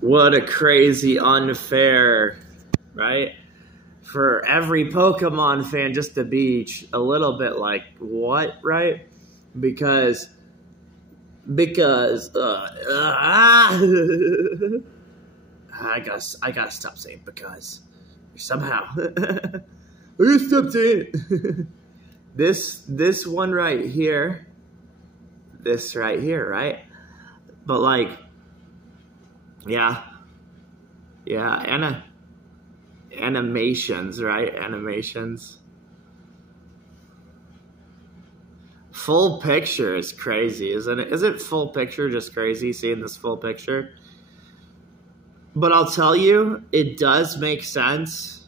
What a crazy unfair, right? For every Pokemon fan just to be a little bit like, what, right? Because I gotta stop saying because somehow. I gotta stop saying it. This one right here, this right here, right? But like, yeah, animations, right? Animations. Full picture is crazy, isn't it? Isn't full picture just crazy, seeing this full picture? But I'll tell you, it does make sense.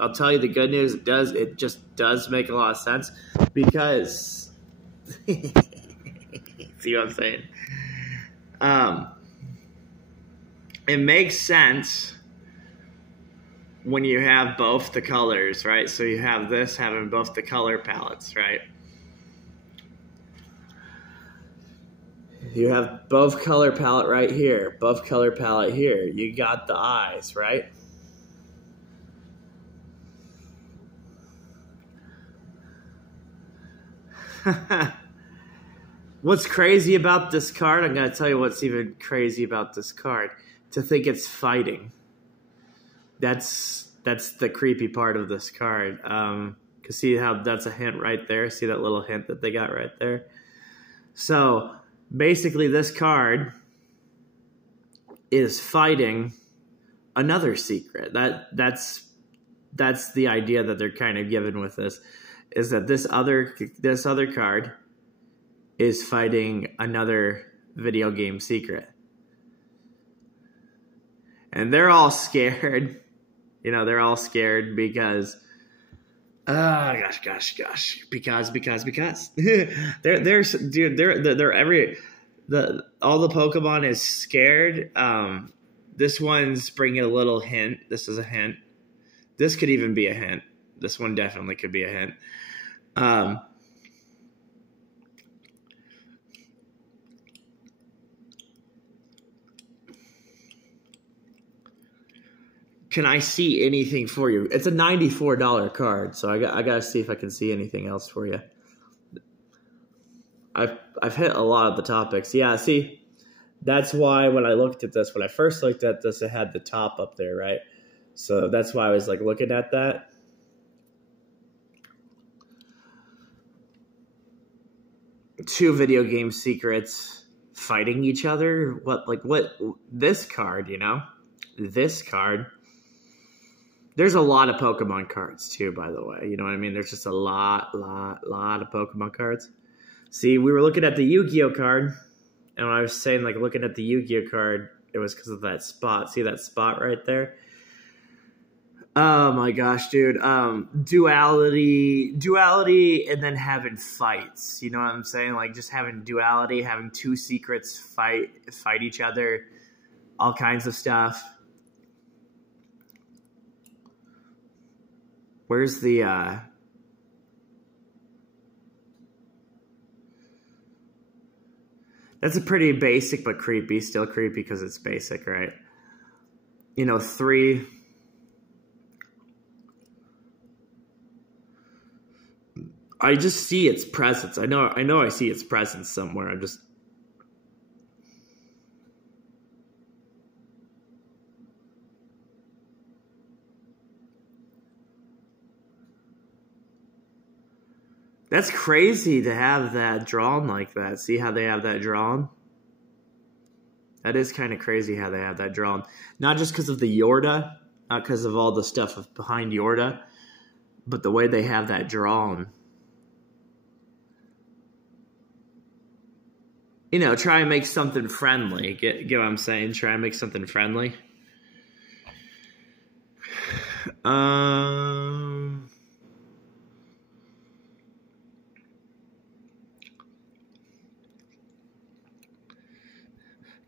I'll tell you the good news, it just does make a lot of sense because see what I'm saying? It makes sense when you have both the colors, right? So you have this having both the color palettes, right? You have both color palette right here, both color palette here. You got the eyes, right? What's crazy about this card? I'm going to tell you what's even crazy about this card. To think it's fighting. That's the creepy part of this card. Cause see how that's a hint right there? See that little hint that they got right there? So basically this card is fighting another secret. That's the idea that they're kind of given with this, is that this other card is fighting another video game secret. And they're all scared. You know, they're all scared because because all the Pokemon is scared. This one's bringing a little hint. This is a hint. This could even be a hint. This one definitely could be a hint. Can I see anything for you? It's a $94 card, so I gotta see if I can see anything else for you. I've hit a lot of the topics. Yeah, see, that's why when I first looked at this, it had the top up there, right? So that's why I was like looking at that. Two video game secrets fighting each other. What this card, you know? This card. There's a lot of Pokemon cards too, by the way. You know what I mean? There's just a lot of Pokemon cards. See, we were looking at the Yu-Gi-Oh card, and when I was saying like looking at the Yu-Gi-Oh card, it was because of that spot. See that spot right there? Oh my gosh, dude. Duality, and then having fights. You know what I'm saying? Like just having duality, having two secrets fight each other, all kinds of stuff. Where's the that's a pretty basic but creepy. Still creepy because it's basic, right? You know, 3. I just see its presence. I know I see its presence somewhere. I'm just That's crazy to have that drawn like that. See how they have that drawn? That is kind of crazy how they have that drawn. Not just because of the Yorda, not because of all the stuff behind Yorda, but the way they have that drawn. You know, try and make something friendly. Get what I'm saying? Try and make something friendly.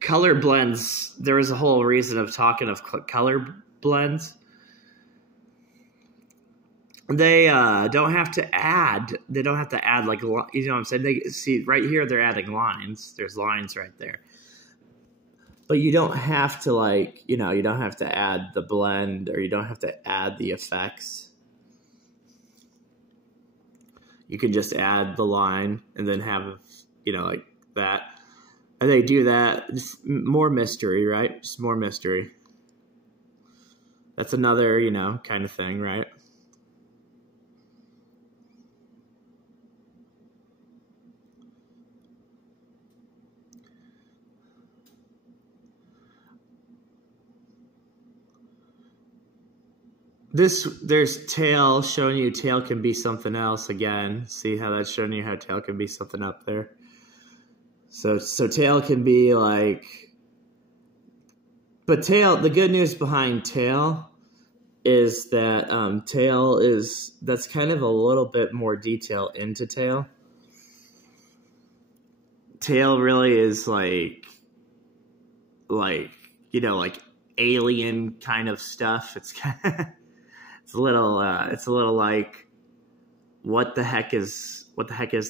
Color blends. There was a whole reason of talking of color blends. They don't have to add. They don't have to add like, you know what I'm saying. They see right here. They're adding lines. There's lines right there. But you don't have to, like, you know, you don't have to add the blend, or you don't have to add the effects. You can just add the line and then have, you know, like that. And they do that. More mystery, right? Just more mystery. That's another, you know, kind of thing, right? There's tail, showing you tail can be something else again. See how that's showing you how tail can be something up there. So tail can be like, but tail, the good news behind tail is that that's kind of a little bit more detail into tail. Tail really is like, you know, like alien kind of stuff. It's kind of, it's a little like, what the heck is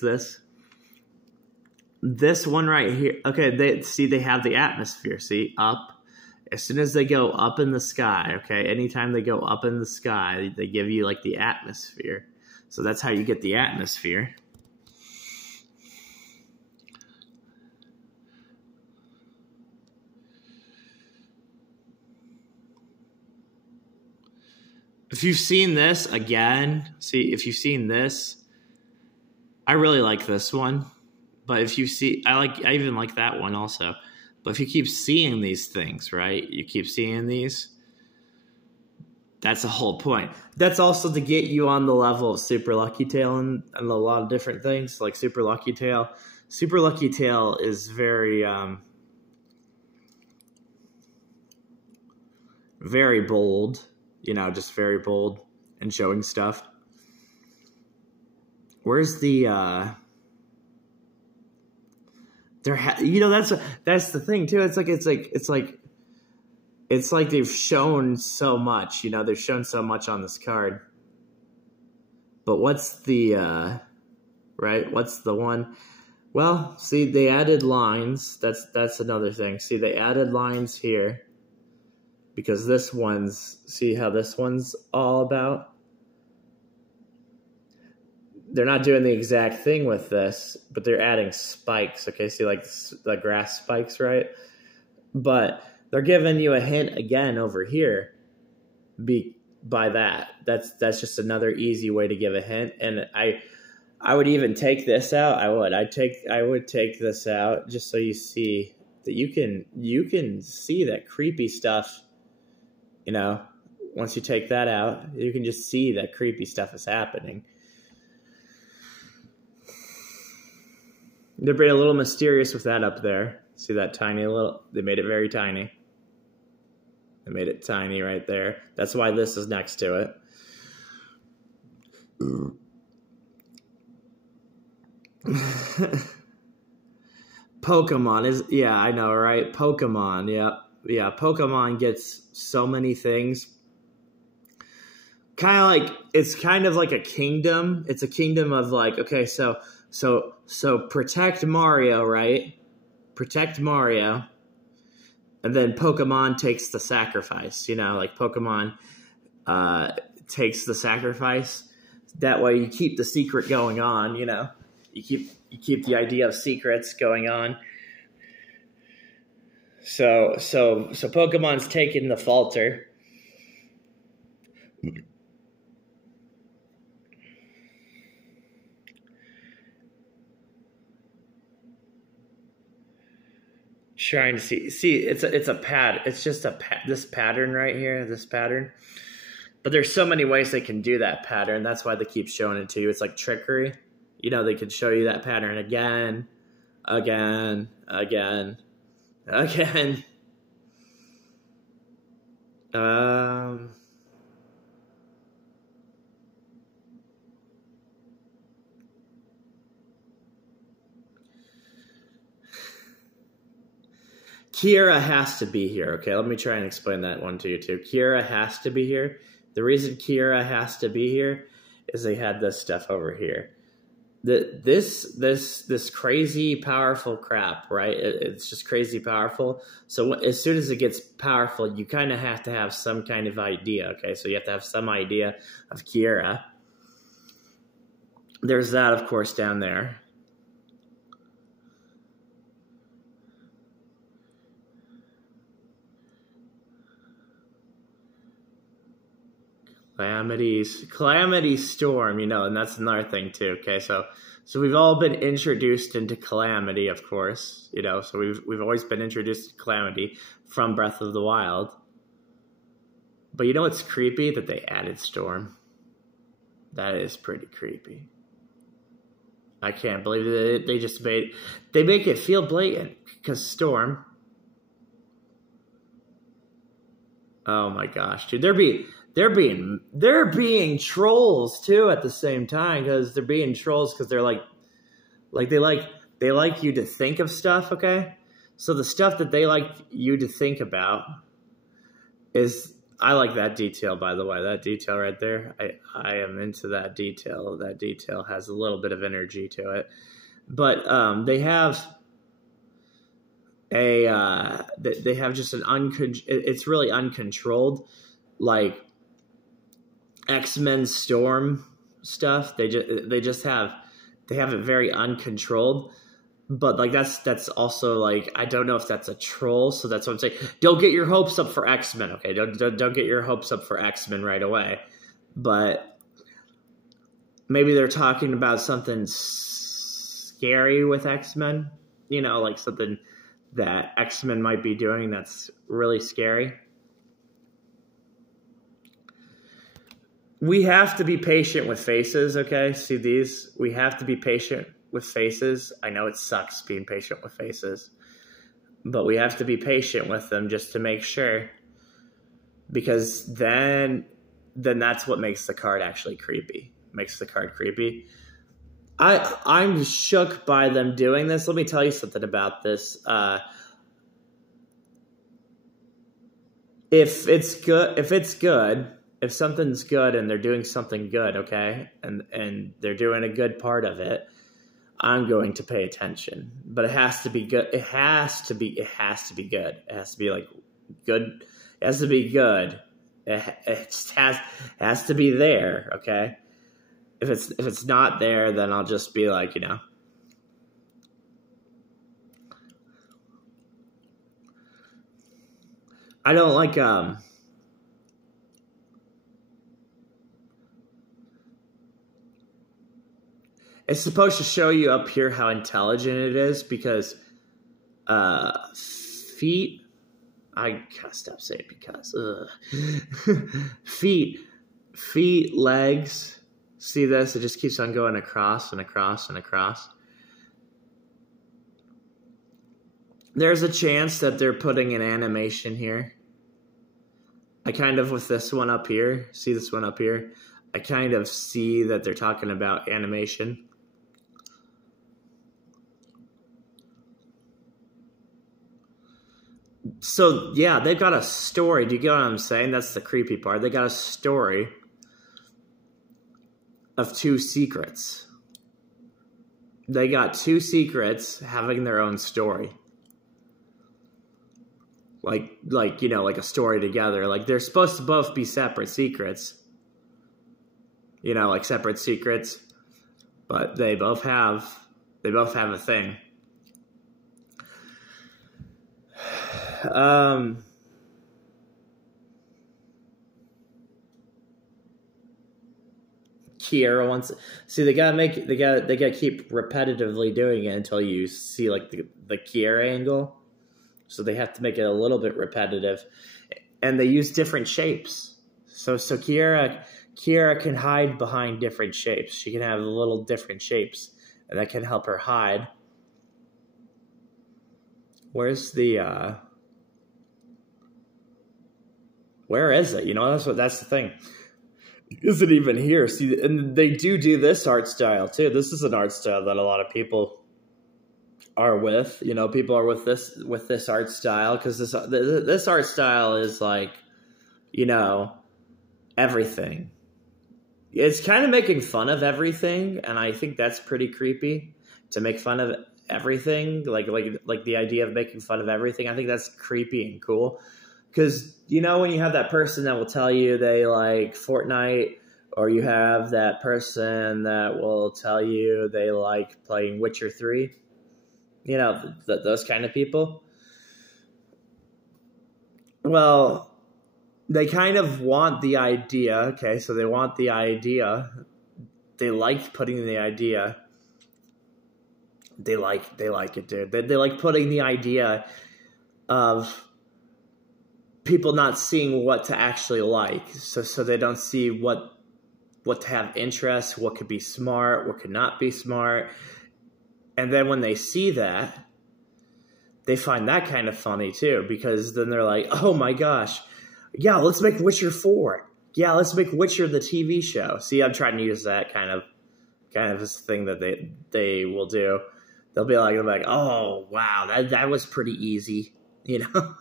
this? This one right here. Okay, they have the atmosphere. See, up. As soon as they go up in the sky, okay, anytime they go up in the sky, they give you like the atmosphere. So that's how you get the atmosphere. If you've seen this again, see, if you've seen this, I really like this one. But if you see, I even like that one also. But if you keep seeing these things, right? You keep seeing these. That's the whole point. That's also to get you on the level of Super Lucky Tail and a lot of different things, like Super Lucky Tail. Super Lucky Tail is very, very bold. You know, just very bold and showing stuff. Where's the, you know, that's the thing too. It's like they've shown so much, you know, they've shown so much on this card. But what's the, right? What's the one? Well, see, they added lines. That's another thing. See, they added lines here. Because this one's, see how this one's all about? They're not doing the exact thing with this, but they're adding spikes. Okay, see, like the grass spikes, right? But they're giving you a hint again over here by that. That's just another easy way to give a hint. And I would even take this out. I would take this out just so you see that you can see that creepy stuff. You know, once you take that out, you can just see that creepy stuff is happening. They're being a little mysterious with that up there. See that tiny little, they made it very tiny. They made it tiny right there. That's why this is next to it. Pokemon is, yeah, I know, right? Pokemon, yeah. Yeah, Pokemon gets so many things. It's kind of like a kingdom. It's a kingdom of like, okay, so protect Mario, right? Protect Mario. And then Pokemon takes the sacrifice, you know, like Pokemon takes the sacrifice. That way you keep the secret going on, you know. You keep the idea of secrets going on. So Pokemon's taking the falter. Trying to see it's a pad. It's just this pattern right here, this pattern. But there's so many ways they can do that pattern. That's why they keep showing it to you. It's like trickery. You know, they could show you that pattern again. Kiera has to be here. Okay, let me try and explain that one to you too. Kiera has to be here. The reason Kiera has to be here is they had this stuff over here. this crazy powerful crap, right? It's just crazy powerful. So as soon as it gets powerful, you kind of have to have some kind of idea. Okay, so you have to have some idea of Kiera. There's that, of course, down there. Calamity Storm, you know, and that's another thing too. Okay, so we've all been introduced into Calamity, of course, you know. So we've always been introduced to Calamity from Breath of the Wild. But you know what's creepy? That they added Storm. That is pretty creepy. I can't believe it. They make it feel blatant because Storm. Oh my gosh, dude, they're being trolls too at the same time, because they're being trolls because they're like they like you to think of stuff, okay? So the stuff that they like you to think about is, I like that detail, by the way. That detail right there, I am into that detail. That detail has a little bit of energy to it. But they have they have just it's really uncontrolled, like X-Men Storm stuff. They have it very uncontrolled. But like that's also like, I don't know if that's a troll, so that's what I'm saying. Don't get your hopes up for X-Men, okay? Don't get your hopes up for X-Men right away. But maybe they're talking about something scary with X-Men, you know, like something that X-Men might be doing that's really scary. We have to be patient with faces, okay? See these? We have to be patient with faces. I know it sucks being patient with faces, but we have to be patient with them just to make sure, because then that's what makes the card actually creepy. Makes the card creepy. I'm shook by them doing this. Let me tell you something about this. If something's good and they're doing something good, okay, and they're doing a good part of it, I'm going to pay attention. But it has to be good. It has to be good. It has to be like good. It has to be good. It just has to be there, okay? If it's not there, then I'll just be like, you know. I don't like it's supposed to show you up here how intelligent it is, because feet, I gotta stop saying because. Feet, legs. See this? It just keeps on going across and across and across. There's a chance that they're putting an animation here. I kind of, with this one up here, see this one up here? I kind of see that they're talking about animation. So, yeah, they've got a story. Do you get what I'm saying? That's the creepy part. They got a story of two secrets. They got two secrets having their own story. Like you know, like a story together. Like, they're supposed to both be separate secrets. You know, like separate secrets. But they both have a thing. Kiera wants. See, they gotta keep repetitively doing it until you see like the Kiera angle. So they have to make it a little bit repetitive, and they use different shapes. So Kiera can hide behind different shapes. She can have little different shapes, and that can help her hide. Where's the where is it? You know, that's the thing. Is it even here? See, and they do this art style too. This is an art style that a lot of people are with. You know, people are with this art style because this art style is like, you know, everything. It's kind of making fun of everything, and I think that's pretty creepy to make fun of everything. Like the idea of making fun of everything. I think that's creepy and cool. Because, you know, when you have that person that will tell you they like Fortnite, or you have that person that will tell you they like playing Witcher 3, you know, those kind of people. Well, they kind of want the idea, okay? So they want the idea. They like putting the idea. They like it, dude. They like putting the idea of people not seeing what to actually like. So they don't see what to have interest, what could be smart, what could not be smart. And then when they see that, they find that kind of funny too, because then they're like, oh my gosh, yeah, let's make Witcher 4. Yeah, let's make Witcher the TV show. See, I'm trying to use that kind of this thing that they will do. They'll be like, oh wow, that was pretty easy, you know?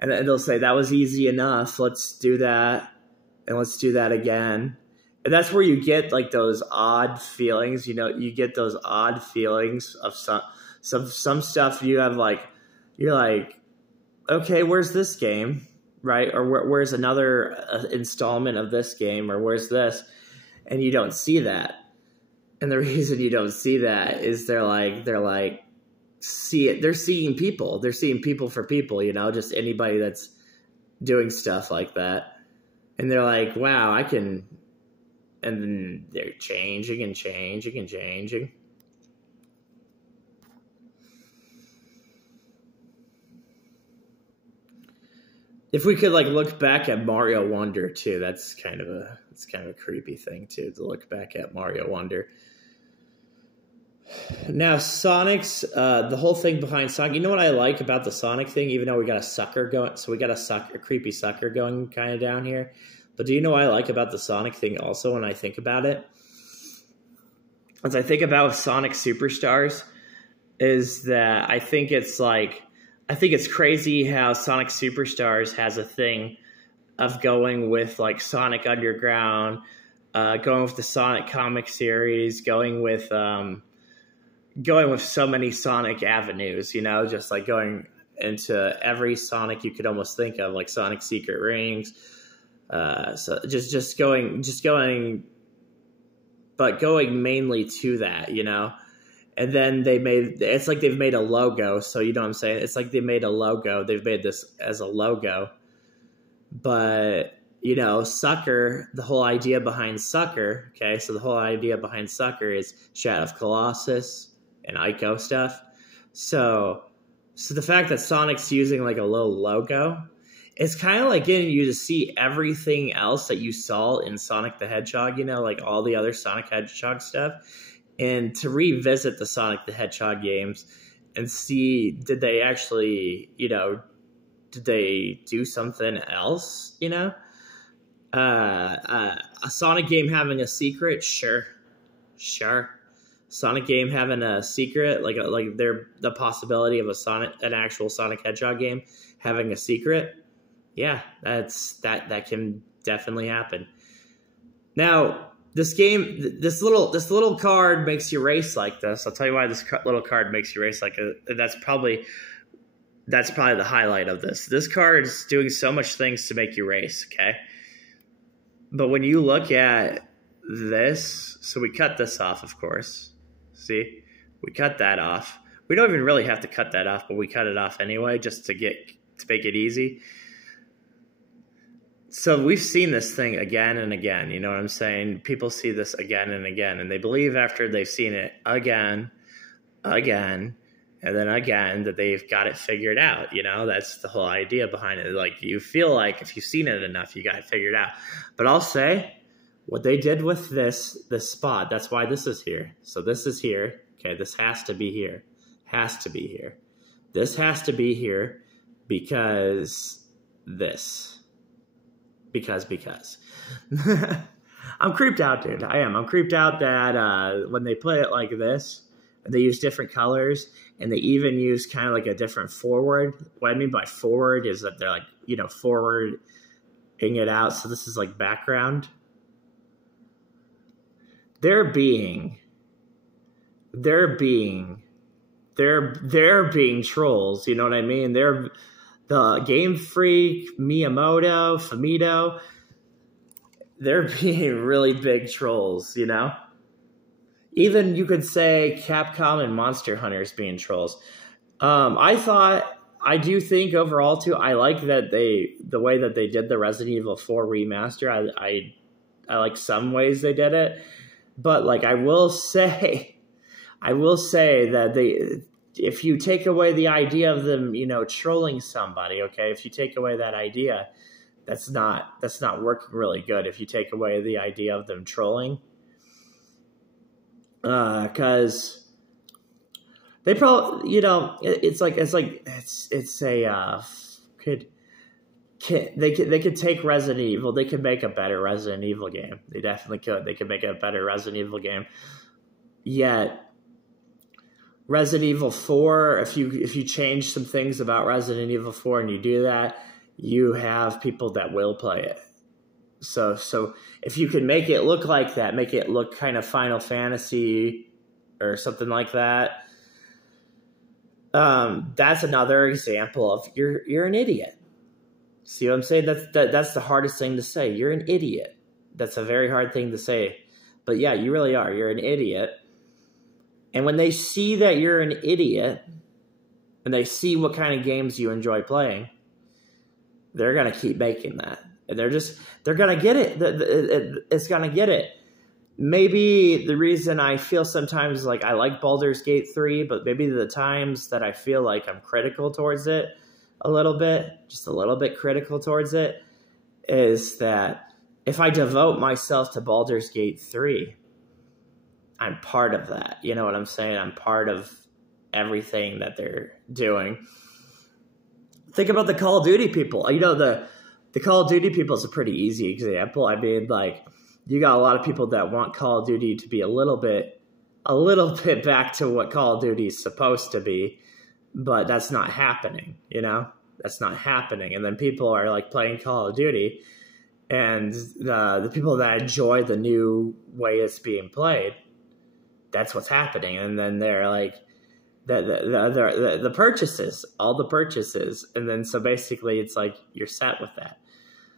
And they'll say, that was easy enough. Let's do that. And let's do that again. And that's where you get like those odd feelings, you know, you get those odd feelings of some stuff you have like, you're like, okay, where's this game? Right? Or where's another installment of this game? Or where's this? And you don't see that. And the reason you don't see that is they're seeing people. They're seeing people for people, you know, just anybody that's doing stuff like that. And they're like, wow, I can. And then they're changing and changing and changing. If we could like look back at Mario Wonder too, that's kind of a creepy thing too, to look back at Mario Wonder. Now Sonic's the whole thing behind Sonic. You know what I like about the Sonic thing, even though we got a sucker going, so we got a creepy sucker going kind of down here. But do you know what I like about the Sonic thing also when I think about it? As I think about Sonic Superstars, is that I think it's crazy how Sonic Superstars has a thing of going with like Sonic Underground, going with the Sonic comic series, going with so many Sonic avenues, you know, just like going into every Sonic you could almost think of, like Sonic Secret Rings. So just going, but going mainly to that, you know. And then it's like they've made a logo. So you know what I'm saying? It's like they made a logo. They've made this as a logo. But, you know, Sucker, the whole idea behind Sucker, okay? So the whole idea behind Sucker is Shadow of Colossus and Ico stuff. So the fact that Sonic's using like a little logo, it's kind of like getting you to see everything else that you saw in Sonic the Hedgehog, you know, like all the other Sonic Hedgehog stuff. And to revisit the Sonic the Hedgehog games and see, did they actually, you know, did they do something else, you know? A Sonic game having a secret? Sure. Sonic game having a secret, like the possibility of an actual Sonic Hedgehog game having a secret? Yeah, that can definitely happen. Now, this game, this little card makes you race like this. I'll tell you why this little card makes you race like it. That's probably the highlight of this. This card is doing so much things to make you race, okay? But when you look at this, so we cut this off, of course. See? We cut that off. We don't even really have to cut that off, but we cut it off anyway just to make it easy. So we've seen this thing again and again, you know what I'm saying? People see this again and again, and they believe after they've seen it again, and then again that they've got it figured out, you know? That's the whole idea behind it. Like, you feel like if you've seen it enough, you got it figured out. But I'll say, what they did with this spot, that's why this is here. So this is here. Okay, this has to be here. Has to be here. This has to be here because this. Because. I'm creeped out, dude. I am. I'm creeped out that when they put it like this, they use different colors, and they even use kind of like a different forward. What I mean by forward is that they're like, you know, forwarding it out. So this is like background. they're being trolls. You know what I mean? They're the Game Freak, Miyamoto, Famitsu. They're being really big trolls, you know? Even you could say Capcom and Monster Hunters being trolls. I do think overall too, I like that the way that they did the Resident Evil 4 remaster. I like some ways they did it, but like I will say that if you take away the idea of them, you know, trolling somebody, okay, if you take away that idea, that's not working really good. If you take away the idea of them trolling, because they probably, you know, they could take Resident Evil. They could make a better Resident Evil game. They definitely could. They could make a better Resident Evil game. Yet Resident Evil 4, if you change some things about Resident Evil 4 and you do that, you have people that will play it. So if you can make it look like that, make it look kind of Final Fantasy or something like that, that's another example of you're an idiot. See what I'm saying? That's the hardest thing to say. You're an idiot. That's a very hard thing to say. But yeah, you really are. You're an idiot. And when they see that you're an idiot, and they see what kind of games you enjoy playing, they're going to keep making that. And they're going to get it. It's going to get it. Maybe the reason I feel sometimes like I like Baldur's Gate 3, but maybe the times that I feel like I'm critical towards it a little bit, just a little bit critical towards it, is that if I devote myself to Baldur's Gate 3, I'm part of that. You know what I'm saying? I'm part of everything that they're doing. Think about the Call of Duty people. You know, the Call of Duty people is a pretty easy example. I mean, like, you got a lot of people that want Call of Duty to be a little bit back to what Call of Duty is supposed to be, but that's not happening, you know? That's not happening. And then people are, like, playing Call of Duty, and the people that enjoy the new way it's being played, that's what's happening. And then they're like, the purchases, all the purchases. And then so basically it's like you're set with that.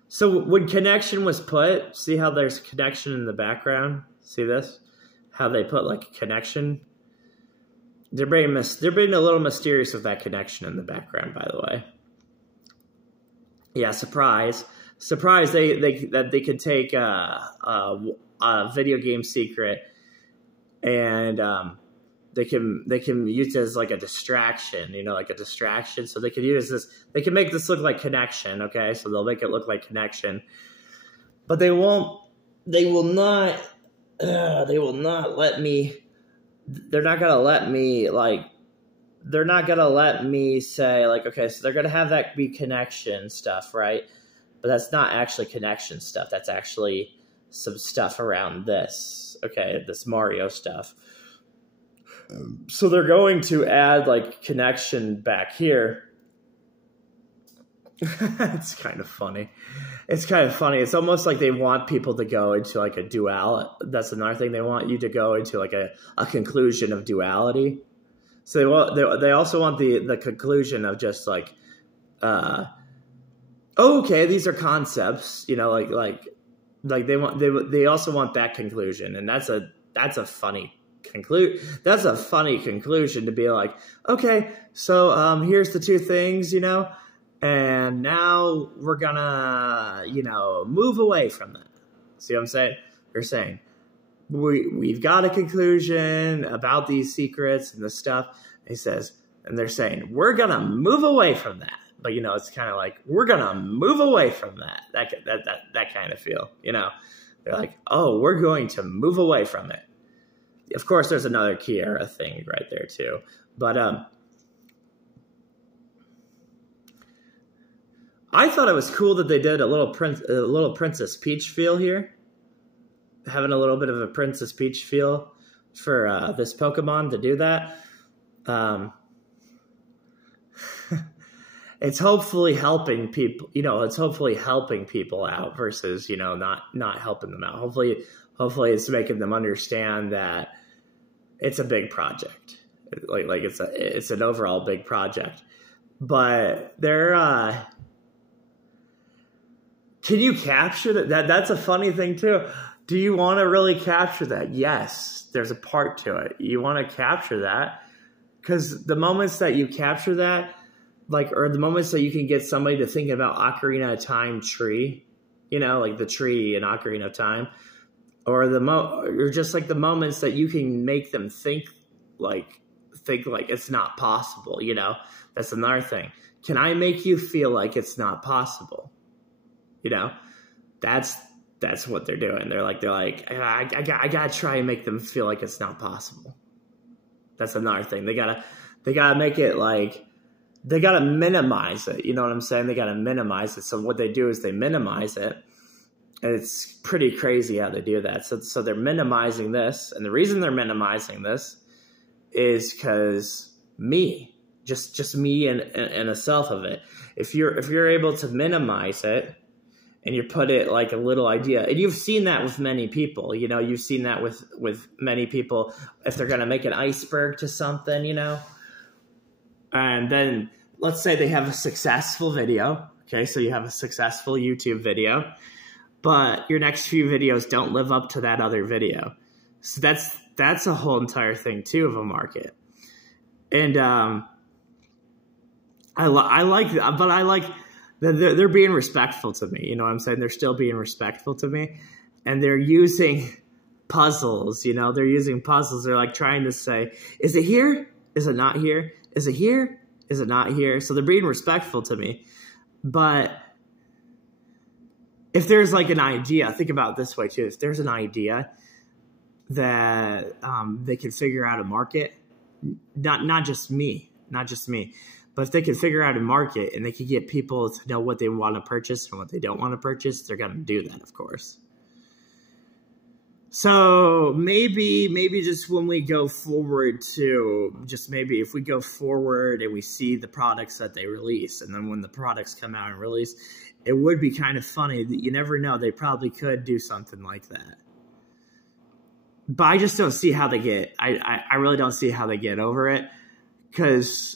So when connection was put, see how there's connection in the background? See this? How they put like a connection? They're being a little mysterious with that connection in the background, by the way. Yeah, surprise. They could take a video game secret and they can use it as like a distraction, you know, like a distraction. So they could use this. They can make this look like connection, okay? So they'll make it look like connection, but they will not let me. They're not gonna let me say like, okay, so they're gonna have that be connection stuff, right? But that's not actually connection stuff. That's actually some stuff around this, okay, this Mario stuff. So they're going to add like connection back here. It's kind of funny. It's almost like they want people to go into like a duality. That's another thing. They want you to go into like a conclusion of duality. So they also want the conclusion of just like, okay, these are concepts, you know, like they also want that conclusion, and that's a funny that's a funny conclusion to be like, okay, so here's the two things, you know, and now we're gonna, you know, move away from that. See what I'm saying? They're saying we've got a conclusion about these secrets and this stuff. And they're saying we're gonna move away from that. But you know, it's kind of like we're gonna move away from that. That kind of feel, you know. They're like, oh, we're going to move away from it. Of course, there's another Kiera thing right there too. But I thought it was cool that they did a little Princess Peach feel here, having a little bit of a Princess Peach feel for this Pokemon to do that. It's hopefully helping people, you know, it's hopefully helping people out versus, you know, not helping them out. Hopefully Hopefully it's making them understand that it's a big project. Like it's an overall big project. But they're can you capture that? That's a funny thing too. Do you want to really capture that? Yes, there's a part to it. You want to capture that because the moments that you capture that, or the moments that you can get somebody to think about Ocarina of Time tree, like the tree in Ocarina of Time, or or just like the moments that you can make them think like it's not possible. That's another thing. Can I make you feel like it's not possible? That's what they're doing. They're like, I gotta try and make them feel like it's not possible. That's another thing. They gotta make it like, they gotta minimize it. You know what I'm saying? They gotta minimize it. So what they do is they minimize it. And it's pretty crazy how they do that. So they're minimizing this. And the reason they're minimizing this is because just me and a self of it. If you're able to minimize it, and you put it like a little idea, and you've seen that with many people, you've seen that with many people, if they're going to make an iceberg to something, and then let's say they have a successful video. Okay. So you have a successful YouTube video, but your next few videos don't live up to that other video. So that's a whole entire thing too of a market. And, I like they're being respectful to me. You know what I'm saying? They're still being respectful to me. And they're using puzzles, they're using puzzles. They're like trying to say, is it here? Is it not here? Is it here? Is it not here? So they're being respectful to me. But if there's like an idea, think about it this way too. If there's an idea that they can figure out a market, not just me, but if they can figure out a market and they can get people to know what they want to purchase and what they don't want to purchase, they're going to do that, of course. So maybe just when we go forward if we go forward and we see the products that they release, and then when the products come out and release, it would be kind of funny that you never know. They probably could do something like that. But I just don't see how they I really don't see how they get over it, because